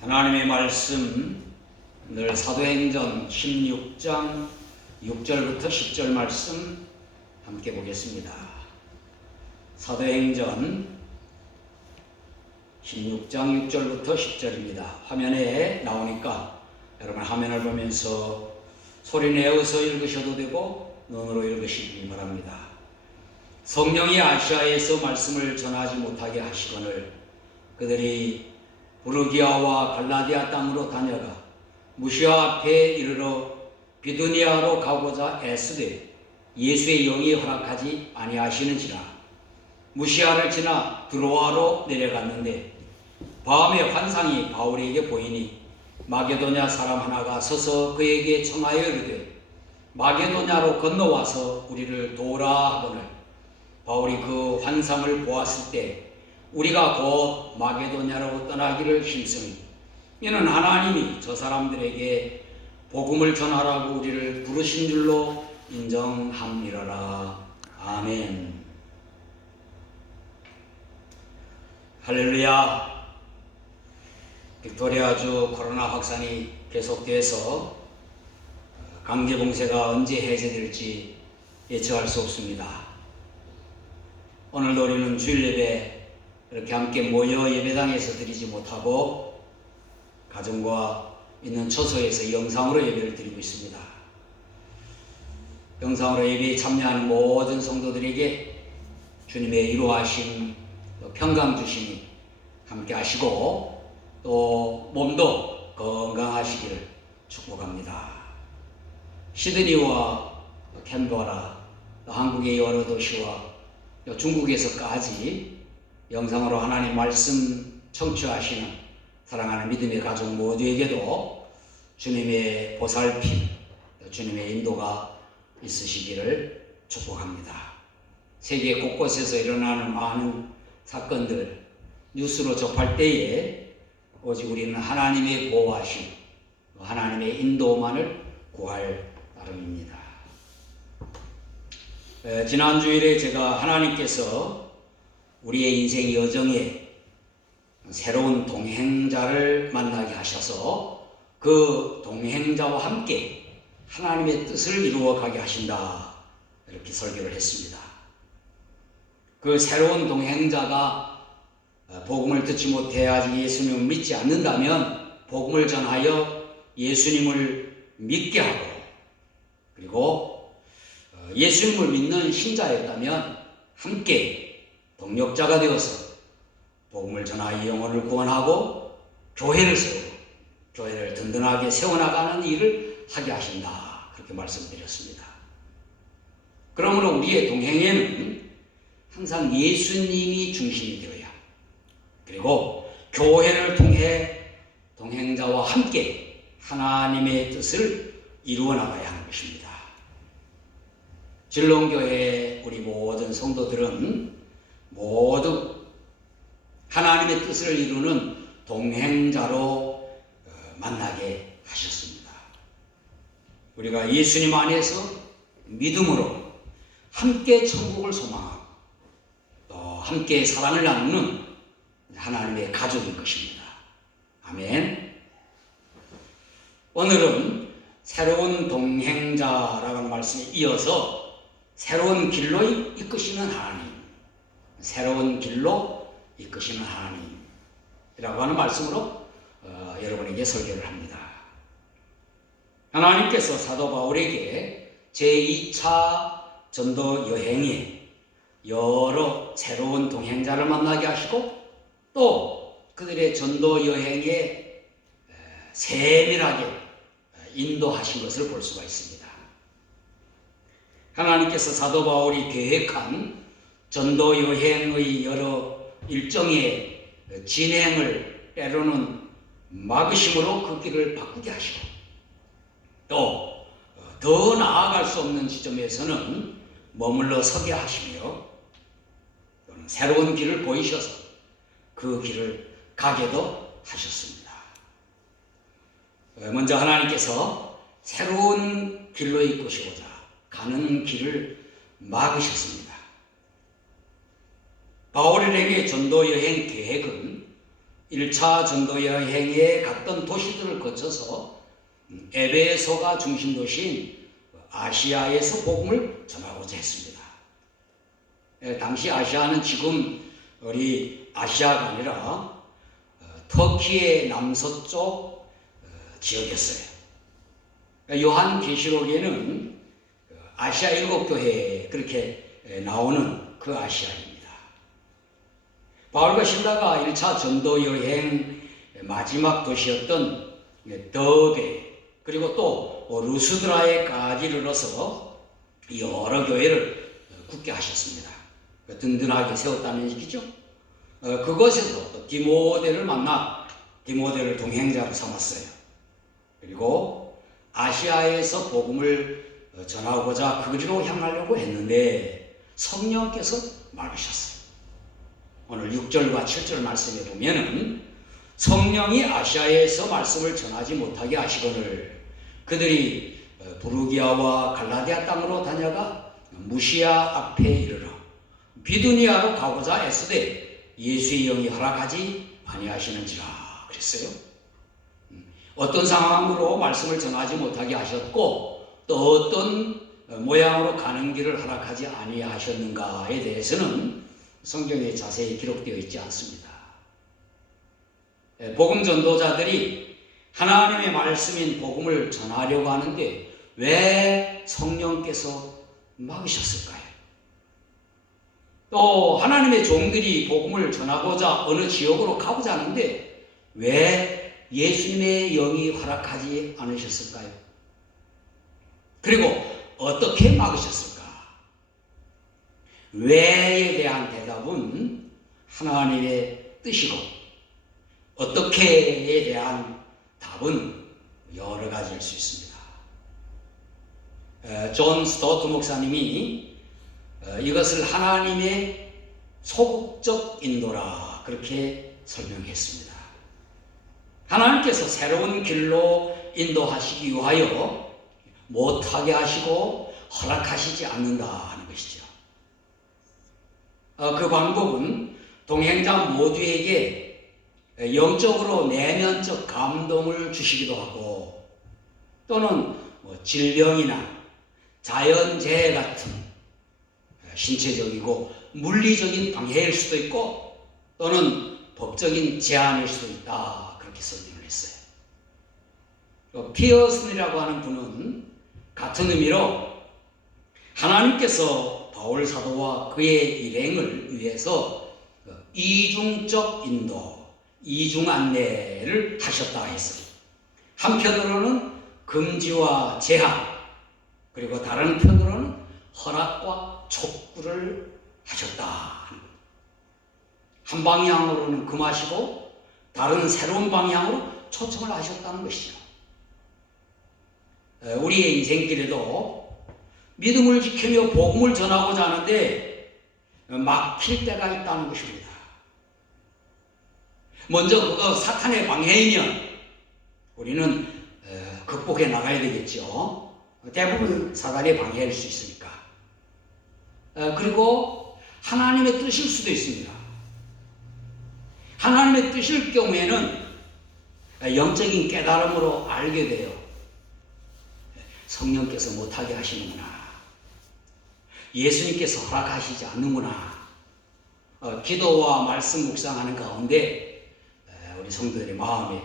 하나님의 말씀 늘 사도행전 16장 6절부터 10절 말씀 함께 보겠습니다. 사도행전 16장 6절부터 10절입니다. 화면에 나오니까 여러분 화면을 보면서 소리 내어서 읽으셔도 되고 눈으로 읽으시기 바랍니다. 성령이 아시아에서 말씀을 전하지 못하게 하시거늘 그들이 부르기아와 갈라디아 땅으로 다녀가 무시아 앞에 이르러 비두니아로 가고자 애쓰되 예수의 영이 허락하지 아니하시는지라. 무시아를 지나 드로아로 내려갔는데 밤에 환상이 바울에게 보이니 마게도냐 사람 하나가 서서 그에게 청하여 이르되 마게도냐로 건너와서 우리를 도우라 하거늘 바울이 그 환상을 보았을 때 우리가 곧 마게도냐로 떠나기를 힘쓰니 이는 하나님이 저 사람들에게 복음을 전하라고 우리를 부르신 줄로 인정함이라라. 아멘. 할렐루야. 빅토리아주 코로나 확산이 계속돼서 강제봉쇄가 언제 해제될지 예측할 수 없습니다. 오늘도 우리는 주일 예배 이렇게 함께 모여 예배당에서 드리지 못하고 가정과 있는 처소에서 영상으로 예배를 드리고 있습니다. 영상으로 예배에 참여하는 모든 성도들에게 주님의 이루하신 평강 주심이 함께 하시고 또 몸도 건강하시기를 축복합니다. 시드니와 캔버라, 한국의 여러 도시와 중국에서까지 영상으로 하나님 말씀 청취하시는 사랑하는 믿음의 가족 모두에게도 주님의 보살핌, 주님의 인도가 있으시기를 축복합니다. 세계 곳곳에서 일어나는 많은 사건들 뉴스로 접할 때에 오직 우리는 하나님의 보호하심, 하나님의 인도만을 구할 따름입니다. 지난 주일에 제가 하나님께서 우리의 인생 여정에 새로운 동행자를 만나게 하셔서 그 동행자와 함께 하나님의 뜻을 이루어가게 하신다, 이렇게 설교를 했습니다. 그 새로운 동행자가 복음을 듣지 못해 아직 예수님을 믿지 않는다면 복음을 전하여 예수님을 믿게 하고, 그리고 예수님을 믿는 신자였다면 함께 동력자가 되어서 복음을 전하여 영혼을 구원하고 교회를 세우고 교회를 든든하게 세워나가는 일을 하게 하신다, 그렇게 말씀드렸습니다. 그러므로 우리의 동행에는 항상 예수님이 중심이 되어야, 그리고 교회를 통해 동행자와 함께 하나님의 뜻을 이루어 나가야 하는 것입니다. 진롱교회 우리 모든 성도들은 모두 하나님의 뜻을 이루는 동행자로 만나게 하셨습니다. 우리가 예수님 안에서 믿음으로 함께 천국을 소망하고 또 함께 사랑을 나누는 하나님의 가족인 것입니다. 아멘. 오늘은 새로운 동행자라는 말씀에 이어서 새로운 길로 이끄시는 하나님, 새로운 길로 이끄시는 하나님이라고 하는 말씀으로 여러분에게 설교를 합니다. 하나님께서 사도 바울에게 제2차 전도 여행에 여러 새로운 동행자를 만나게 하시고 또 그들의 전도 여행에 세밀하게 인도하신 것을 볼 수가 있습니다. 하나님께서 사도 바울이 계획한 전도 여행의 여러 일정의 진행을 때로는 막으심으로 그 길을 바꾸게 하시고 또 더 나아갈 수 없는 지점에서는 머물러 서게 하시며 또는 새로운 길을 보이셔서 그 길을 가게도 하셨습니다. 먼저 하나님께서 새로운 길로 이끄시고자 가는 길을 막으셨습니다. 바울에게 전도 여행 계획은 1차 전도 여행에 갔던 도시들을 거쳐서 에베소가 중심 도시인 아시아에서 복음을 전하고자 했습니다. 당시 아시아는 지금 우리 아시아가 아니라 터키의 남서쪽 지역이었어요. 요한계시록에는 아시아 7교회 그렇게 나오는 그 아시아입니다. 바울과 실라가 1차 전도 여행 마지막 도시였던 더베 그리고 또 루스드라에까지 이르러서 여러 교회를 굳게 하셨습니다. 든든하게 세웠다는 얘기죠. 그것에서 또 디모데를 만나 디모데를 동행자로 삼았어요. 그리고 아시아에서 복음을 전하고자 그리로 향하려고 했는데 성령께서 막으셨어요. 오늘 6절과 7절 말씀에 보면은 성령이 아시아에서 말씀을 전하지 못하게 하시거늘 그들이 부르기아와 갈라디아 땅으로 다녀가 무시아 앞에 이르러 비두니아로 가고자 애쓰되 예수의 영이 허락하지 아니하시는지라 그랬어요. 어떤 상황으로 말씀을 전하지 못하게 하셨고 또 어떤 모양으로 가는 길을 허락하지 아니하셨는가에 대해서는 성경에 자세히 기록되어 있지 않습니다. 복음 전도자들이 하나님의 말씀인 복음을 전하려고 하는데 왜 성령께서 막으셨을까요? 또 하나님의 종들이 복음을 전하고자 어느 지역으로 가고자 하는데 왜 예수님의 영이 허락하지 않으셨을까요? 그리고 어떻게 막으셨을까? 왜에 대한 대답은 하나님의 뜻이고 어떻게에 대한 답은 여러 가지일 수 있습니다. 존 스토트 목사님이 이것을 하나님의 소극적 인도라 그렇게 설명했습니다. 하나님께서 새로운 길로 인도하시기 위하여 못하게 하시고 허락하시지 않는다 하는 것이죠. 그 방법은 동행자 모두에게 영적으로 내면적 감동을 주시기도 하고 또는 질병이나 자연재해 같은 신체적이고 물리적인 방해일 수도 있고 또는 법적인 제한일 수도 있다 그렇게 설명을 했어요. 피어슨이라고 하는 분은 같은 의미로 하나님께서 바울 사도와 그의 일행을 위해서 이중적 인도, 이중 안내를 하셨다 했어요. 한편으로는 금지와 제한, 그리고 다른 편으로는 허락과 촉구를 하셨다. 한 방향으로는 금하시고 다른 새로운 방향으로 초청을 하셨다는 것이죠. 우리의 인생길에도 믿음을 지키며 복음을 전하고자 하는데 막힐 때가 있다는 것입니다. 먼저 사탄의 방해이면 우리는 극복해 나가야 되겠죠. 대부분 사단의 방해일 수 있으니까. 그리고 하나님의 뜻일 수도 있습니다. 하나님의 뜻일 경우에는 영적인 깨달음으로 알게 돼요. 성령께서 못하게 하시는구나. 예수님께서 허락하시지 않는구나. 기도와 말씀 묵상하는 가운데 우리 성도들의 마음에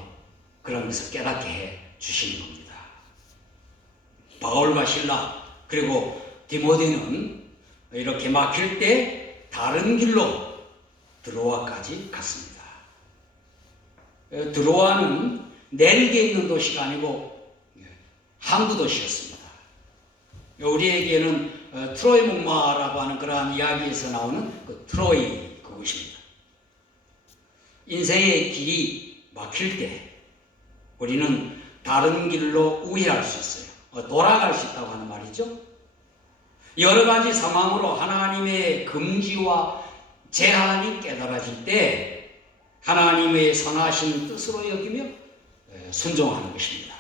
그런 것을 깨닫게 해 주시는 겁니다. 바울과 실라 그리고 디모데는 이렇게 막힐 때 다른 길로 드로아까지 갔습니다. 드로아는 넬게 있는 도시가 아니고 항구 도시였습니다. 우리에게는 트로이 목마라고 하는 그러한 이야기에서 나오는 그 트로이 그곳입니다. 인생의 길이 막힐 때 우리는 다른 길로 우회할 수 있어요. 돌아갈 수 있다고 하는 말이죠. 여러 가지 상황으로 하나님의 금지와 제한이 깨달아질 때 하나님의 선하신 뜻으로 여기며 순종하는 것입니다.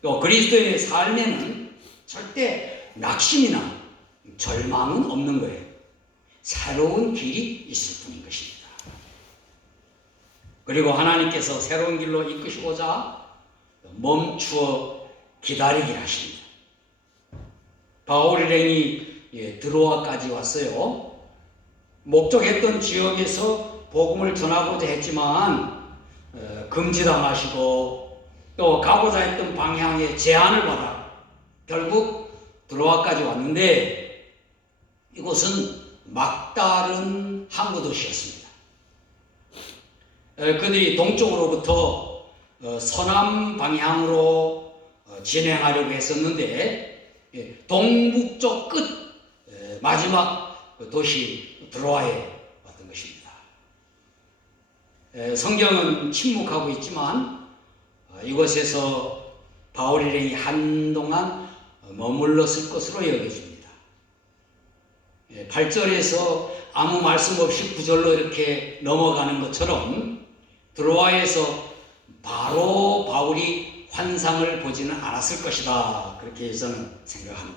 또 그리스도인의 삶에는 절대 낙심이나 절망은 없는 거예요. 새로운 길이 있을 뿐인 것입니다. 그리고 하나님께서 새로운 길로 이끄시고자 멈추어 기다리게 하십니다. 바울 일행이 드로아까지 왔어요. 목적했던 지역에서 복음을 전하고자 했지만 금지당하시고 또 가고자 했던 방향에 제한을 받아 결국 드로아까지 왔는데 이곳은 막다른 항구 도시였습니다. 그들이 동쪽으로부터 서남 방향으로 진행하려고 했었는데 동북쪽 끝 마지막 도시 드로아에 왔던 것입니다. 성경은 침묵하고 있지만 이곳에서 바울 일행이 한동안 머물렀을 것으로 여겨집니다. 8절에서 아무 말씀 없이 9절로 이렇게 넘어가는 것처럼 드로아에서 바로 바울이 환상을 보지는 않았을 것이다. 그렇게 저는 생각하는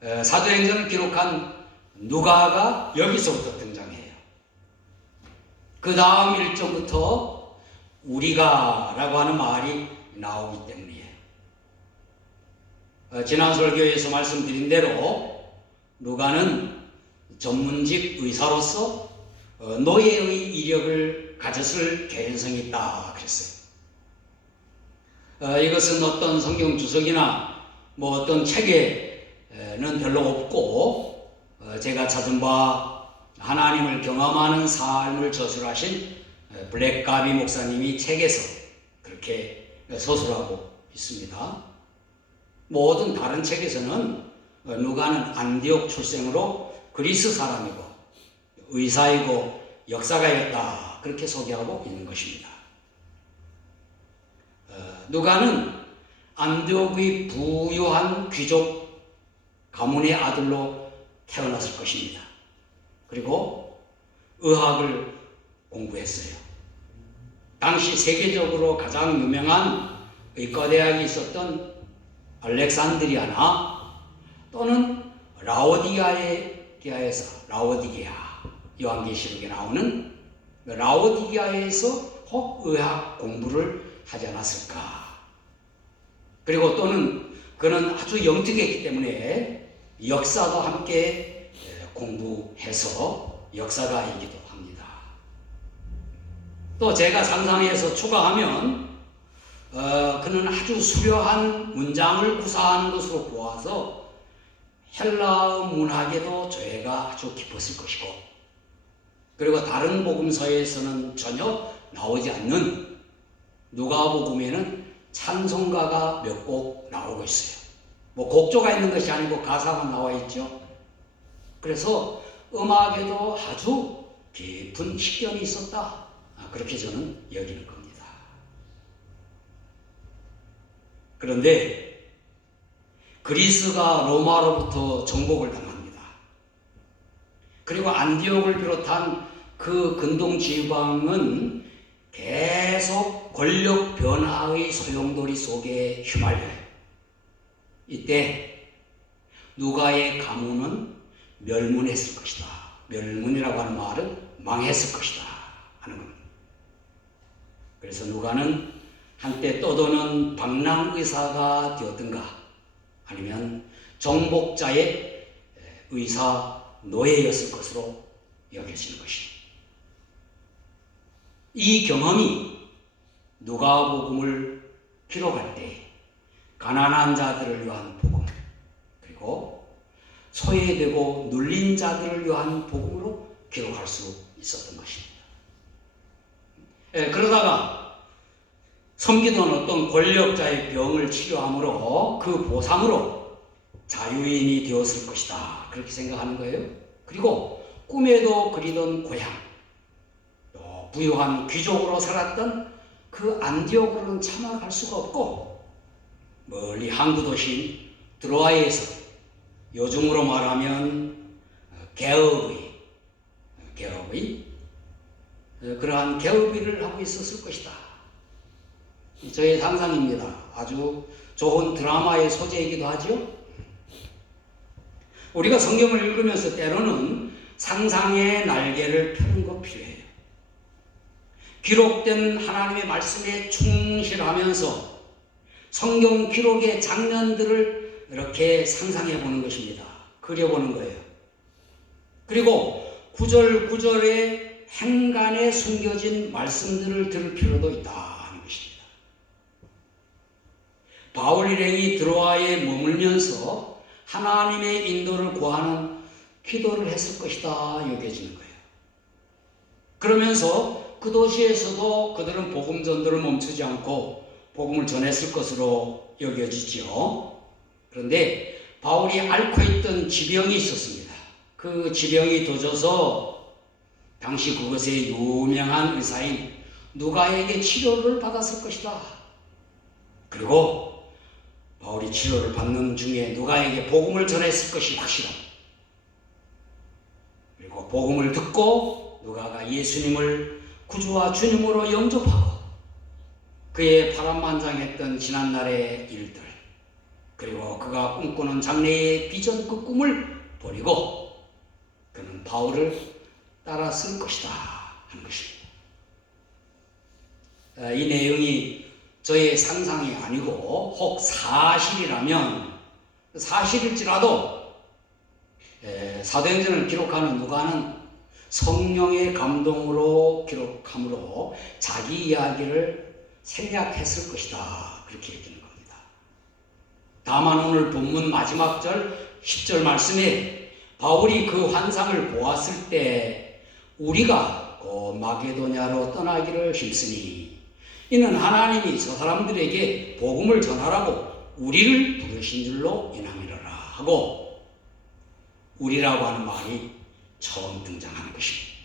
거예요. 사도행전을 기록한 누가가 여기서부터 등장해요. 그 다음 1절부터 우리가 라고 하는 말이 나오기 때문이에요. 지난 설교에서 말씀드린 대로 누가는 전문직 의사로서 노예의 이력을 가졌을 개연성이 있다 그랬어요. 이것은 어떤 성경 주석이나 뭐 어떤 책에는 별로 없고 제가 찾은 바 하나님을 경험하는 삶을 저술하신 블랙가비 목사님이 책에서 그렇게 서술하고 있습니다. 모든 다른 책에서는 누가는 안디옥 출생으로 그리스 사람이고 의사이고 역사가였다 그렇게 소개하고 있는 것입니다. 누가는 안디옥의 부유한 귀족 가문의 아들로 태어났을 것입니다. 그리고 의학을 공부했어요. 당시 세계적으로 가장 유명한 의과대학이 있었던 알렉산드리아나 또는 라오디게아에서 요한계시록에 나오는 라오디게아에서 혹 의학 공부를 하지 않았을까. 그리고 또는 그는 아주 영특했기 때문에 역사도 함께 공부해서 역사가이기도 합니다. 또 제가 상상해서 추가하면 그는 아주 수려한 문장을 구사하는 것으로 보아서 헬라어 문학에도 조예가 아주 깊었을 것이고, 그리고 다른 복음서에서는 전혀 나오지 않는 누가복음에는 찬송가가 몇 곡 나오고 있어요. 뭐 곡조가 있는 것이 아니고 가사만 나와 있죠. 그래서 음악에도 아주 깊은 식견이 있었다. 그렇게 저는 여기는 겁니다. 그런데 그리스가 로마로부터 정복을 당합니다. 그리고 안디옥을 비롯한 그 근동 지방은 계속 권력 변화의 소용돌이 속에 휘말려요. 이때 누가의 가문은 멸문했을 것이다. 멸문이라고 하는 말은 망했을 것이다 하는 겁니다. 그래서 누가는 한때 떠도는 방랑의사가 되었든가 아니면 정복자의 의사 노예였을 것으로 여겨지는 것입니다. 이 경험이 누가복음을 기록할 때 가난한 자들을 위한 복음, 그리고 소외되고 눌린 자들을 위한 복음으로 기록할 수 있었던 것입니다. 그러다가 섬기던 어떤 권력자의 병을 치료함으로 그 보상으로 자유인이 되었을 것이다. 그렇게 생각하는 거예요. 그리고 꿈에도 그리던 고향, 또 부유한 귀족으로 살았던 그 안디옥으로는 차마 갈 수가 없고 멀리 항구 도시인 드로아에서 요즘으로 말하면 개업의 그러한 개업일을 하고 있었을 것이다. 저의 상상입니다. 아주 좋은 드라마의 소재이기도 하죠. 우리가 성경을 읽으면서 때로는 상상의 날개를 펴는 것 필요해요. 기록된 하나님의 말씀에 충실하면서 성경 기록의 장면들을 이렇게 상상해 보는 것입니다. 그려보는 거예요. 그리고 구절구절의 행간에 숨겨진 말씀들을 들을 필요도 있다 하는 것입니다. 바울 일행이 드로아에 머물면서 하나님의 인도를 구하는 기도를 했을 것이다 여겨지는 거예요. 그러면서 그 도시에서도 그들은 복음 전도를 멈추지 않고 복음을 전했을 것으로 여겨지죠. 그런데 바울이 앓고 있던 지병이 있었습니다. 그 지병이 도져서 당시 그것의 유명한 의사인 누가에게 치료를 받았을 것이다. 그리고 바울이 치료를 받는 중에 누가에게 복음을 전했을 것이 확실합니다. 그리고 복음을 듣고 누가가 예수님을 구주와 주님으로 영접하고 그의 파란만장했던 지난날의 일들, 그리고 그가 꿈꾸는 장래의 비전 그 꿈을 버리고 그는 바울을 따랐을 것이다 하는 것입니다. 이 내용이 저의 상상이 아니고 혹 사실이라면, 사실일지라도 사도행전을 기록하는 누가는 성령의 감동으로 기록함으로 자기 이야기를 생략했을 것이다 그렇게 얘기하는 겁니다. 다만 오늘 본문 마지막 절 10절 말씀에 바울이 그 환상을 보았을 때 우리가 마게도냐로 떠나기를 힘쓰니 이는 하나님이 저 사람들에게 복음을 전하라고 우리를 부르신 줄로 인함이로라 하고, 우리라고 하는 말이 처음 등장하는 것입니다.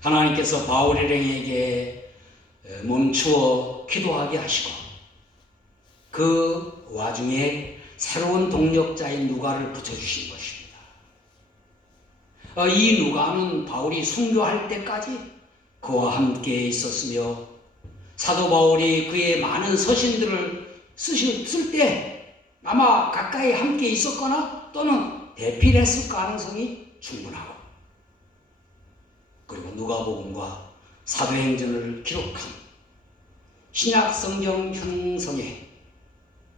하나님께서 바울 일행에게 멈추어 기도하게 하시고 그 와중에 새로운 동력자인 누가를 붙여주신 것입니다. 이 누가는 바울이 순교할 때까지 그와 함께 있었으며 사도 바울이 그의 많은 서신들을 쓸 때 아마 가까이 함께 있었거나 또는 대필했을 가능성이 충분하고, 그리고 누가복음과 사도행전을 기록한 신약 성경 형성에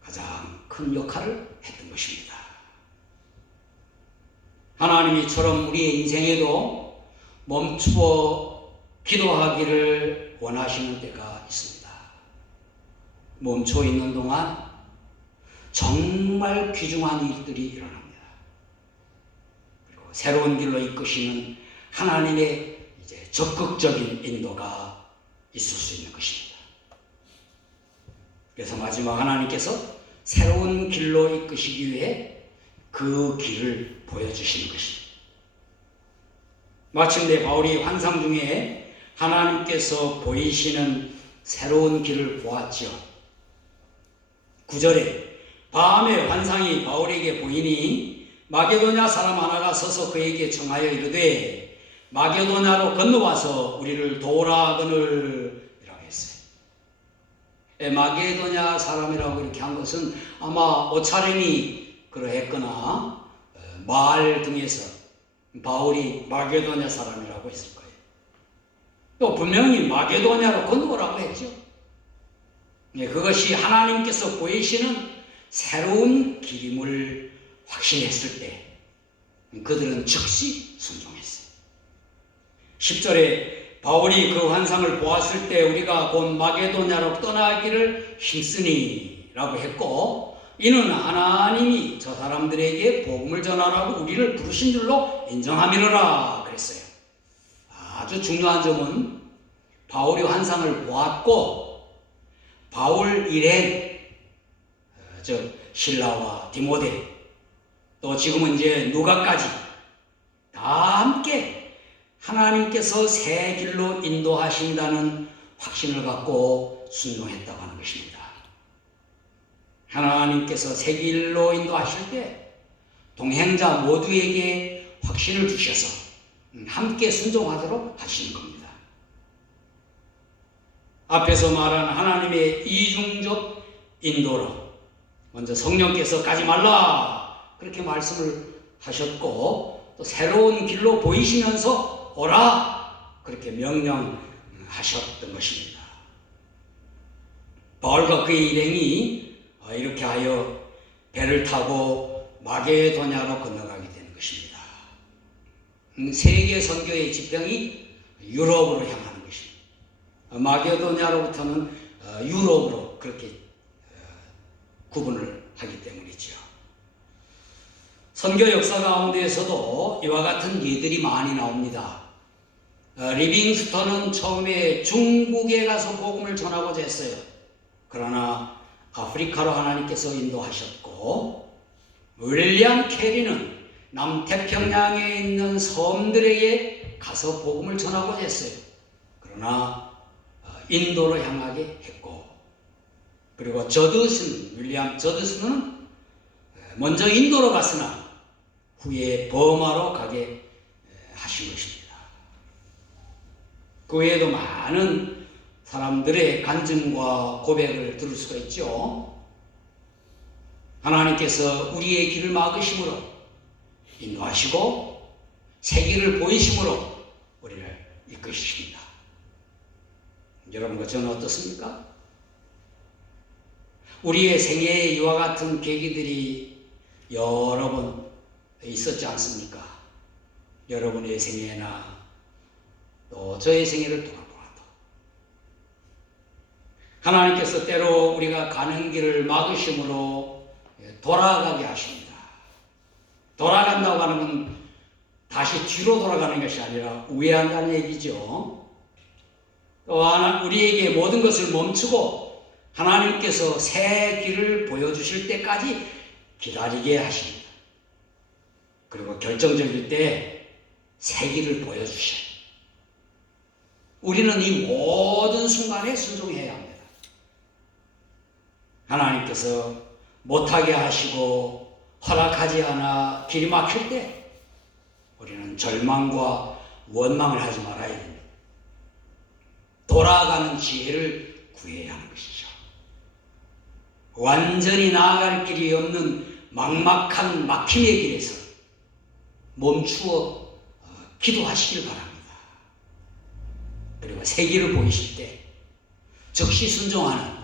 가장 큰 역할을 했던 것입니다. 하나님이 이처럼 우리의 인생에도 멈추어 기도하기를 원하시는 때가 있습니다. 멈춰 있는 동안 정말 귀중한 일들이 일어납니다. 그리고 새로운 길로 이끄시는 하나님의 적극적인 인도가 있을 수 있는 것입니다. 그래서 마지막 하나님께서 새로운 길로 이끄시기 위해 그 길을 보여주시는 것입니다. 마침내 바울이 환상 중에 하나님께서 보이시는 새로운 길을 보았지요. 9절에 밤에 환상이 바울에게 보이니 마게도냐 사람 하나가 서서 그에게 청하여 이르되 마게도냐로 건너와서 우리를 도우라 하거늘 이라고 했어요. 마게도냐 사람이라고 이렇게 한 것은 아마 옷차림이 그러했거나 말 등에서 바울이 마게도냐 사람이라고 했을 거예요. 또 분명히 마게도냐로 건너오라고 했죠. 그것이 하나님께서 보이시는 새로운 길임을 확신했을 때 그들은 즉시 순종했어요. 10절에 바울이 그 환상을 보았을 때 우리가 곧 마게도냐로 떠나기를 힘쓰니 라고 했고, 이는 하나님이 저 사람들에게 복음을 전하라고 우리를 부르신 줄로 인정함이로라 그랬어요. 아주 중요한 점은 바울이 환상을 보았고 바울 일행, 즉 실라와 디모데, 또 지금은 이제 누가까지 다 함께 하나님께서 새 길로 인도하신다는 확신을 갖고 순종했다고 하는 것입니다. 하나님께서 새 길로 인도하실 때 동행자 모두에게 확신을 주셔서 함께 순종하도록 하시는 겁니다. 앞에서 말한 하나님의 이중적 인도로 먼저 성령께서 가지 말라 그렇게 말씀을 하셨고, 또 새로운 길로 보이시면서 오라 그렇게 명령하셨던 것입니다. 바울과 그의 일행이 이렇게 하여 배를 타고 마게도냐로 건너가게 되는 것입니다. 세계 선교의 지평이 유럽으로 향하는 것입니다. 마게도냐로부터는 유럽으로 그렇게 구분을 하기 때문이죠. 선교 역사 가운데에서도 이와 같은 예들이 많이 나옵니다. 리빙스턴은 처음에 중국에 가서 복음을 전하고자 했어요. 그러나 아프리카로 하나님께서 인도하셨고, 윌리엄 캐리는 남태평양에 있는 섬들에게 가서 복음을 전하고자 했어요. 그러나 인도로 향하게 했고, 그리고 윌리엄 저드슨은 먼저 인도로 갔으나 후에 버마로 가게 하신 것입니다. 그 외에도 많은 사람들의 간증과 고백을 들을 수가 있죠. 하나님께서 우리의 길을 막으심으로 인도하시고 새 길을 보이심으로 우리를 이끄십니다. 여러분과 저는 어떻습니까? 우리의 생애에 이와 같은 계기들이 여러 번 있었지 않습니까? 여러분의 생애나 또 저의 생애를 돌아보아도 하나님께서 때로 우리가 가는 길을 막으심으로 돌아가게 하십니다. 돌아간다고 하는 건 다시 뒤로 돌아가는 것이 아니라 우회한다는 얘기죠. 또 우리에게 모든 것을 멈추고 하나님께서 새 길을 보여주실 때까지 기다리게 하십니다. 그리고 결정적일 때 새 길을 보여주셔요. 우리는 이 모든 순간에 순종해야 합니다. 하나님께서 못하게 하시고 허락하지 않아 길이 막힐 때 우리는 절망과 원망을 하지 말아야 됩니다. 돌아가는 지혜를 구해야 하는 것이죠. 완전히 나아갈 길이 없는 막막한 막힘의 길에서 멈추어 기도하시길 바랍니다. 그리고 새 길을 보이실 때 즉시 순종하는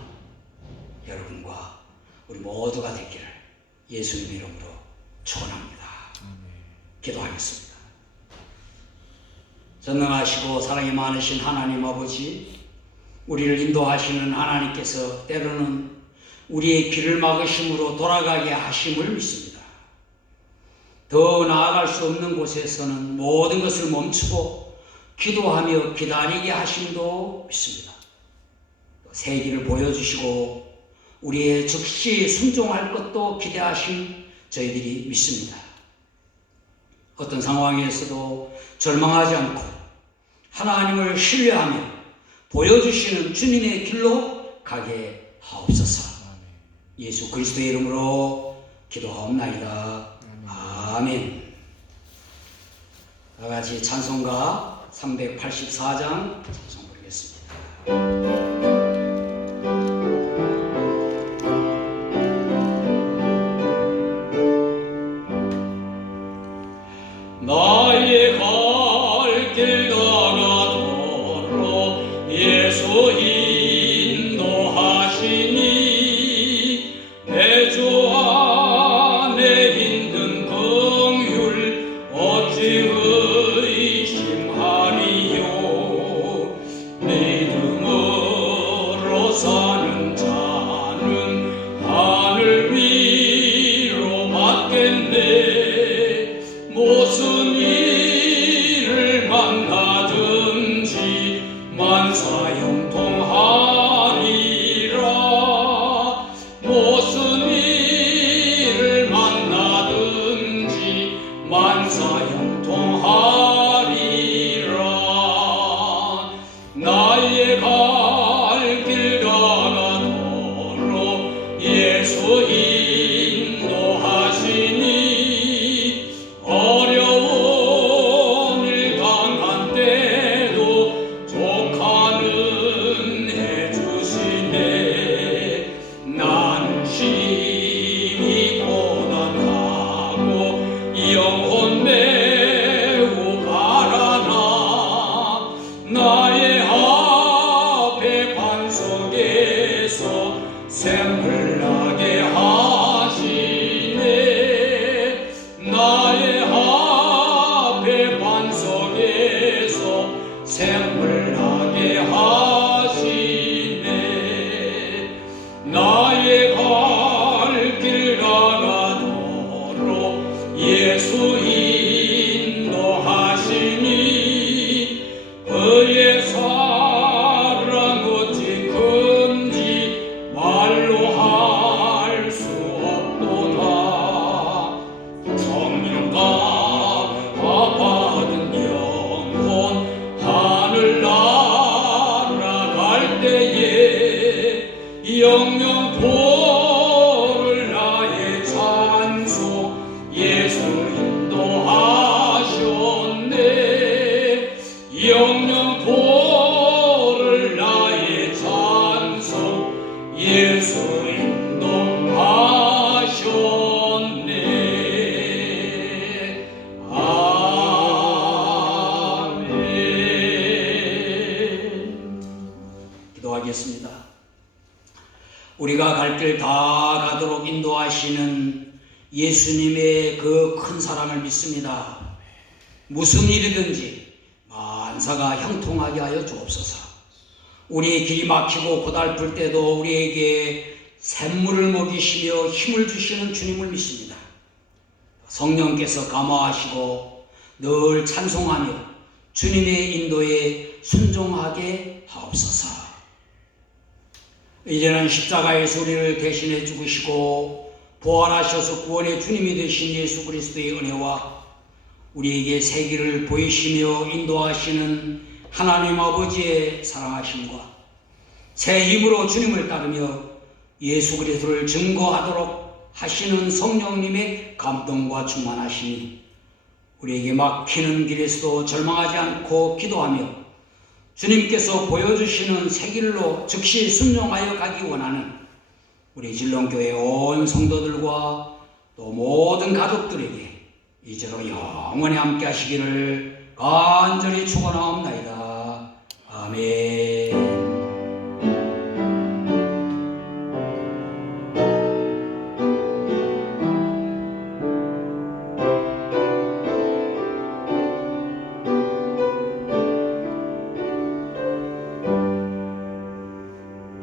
여러분과 우리 모두가 되기를 예수님 이름으로 축원합니다. 기도하겠습니다. 전능하시고 사랑이 많으신 하나님 아버지, 우리를 인도하시는 하나님께서 때로는 우리의 길을 막으심으로 돌아가게 하심을 믿습니다. 더 나아갈 수 없는 곳에서는 모든 것을 멈추고 기도하며 기다리게 하심도 믿습니다. 새 길을 보여주시고 우리의 즉시 순종할 것도 기대하신 저희들이 믿습니다. 어떤 상황에서도 절망하지 않고 하나님을 신뢰하며 보여주시는 주님의 길로 가게 하옵소서. 예수 그리스도의 이름으로 기도하옵나이다. 아멘. 다같이 찬송가 384장 찬송 부르겠습니다. 나의 갈 길 가나도록 예수 인도하시니 내 주 안에 있는 긍휼 어찌 의심하리요. 믿음은 샘을 나게 하시네. 나의 앞에 반석에서 샘을 나게 하시네. 나의 갈 길 가가도록 예수 인도하시니 그의 사랑 어찌 큰지 말로 할 수 없도다. 성령과 받은 영혼 하늘 날아갈 때에 영영 보를 나의 찬송 예수 인도하셨네. 영영 보를 나의 찬송 예수 인도하셨네. 아멘. 기도하겠습니다. 우리가 갈 길 다 가도록 인도하시는 예수님의 그 큰 사랑을 믿습니다. 무슨 일이든지 만사가 형통하게 하여 주옵소서. 우리의 길이 막히고 고달플 때도 우리에게 샘물을 먹이시며 힘을 주시는 주님을 믿습니다. 성령께서 감화하시고 늘 찬송하며 주님의 인도에 순종하게 하옵소서. 이제는 십자가에서 우리를 대신해 죽으시고 부활하셔서 구원의 주님이 되신 예수 그리스도의 은혜와 우리에게 새 길을 보이시며 인도하시는 하나님 아버지의 사랑하심과 새 힘으로 주님을 따르며 예수 그리스도를 증거하도록 하시는 성령님의 감동과 충만하심이 우리에게 막히는 길에서도 절망하지 않고 기도하며 주님께서 보여주시는 새 길로 즉시 순종하여 가기 원하는 우리 진롱교회 온 성도들과 또 모든 가족들에게 이제로 영원히 함께 하시기를 간절히 축원하옵나이다. 아멘.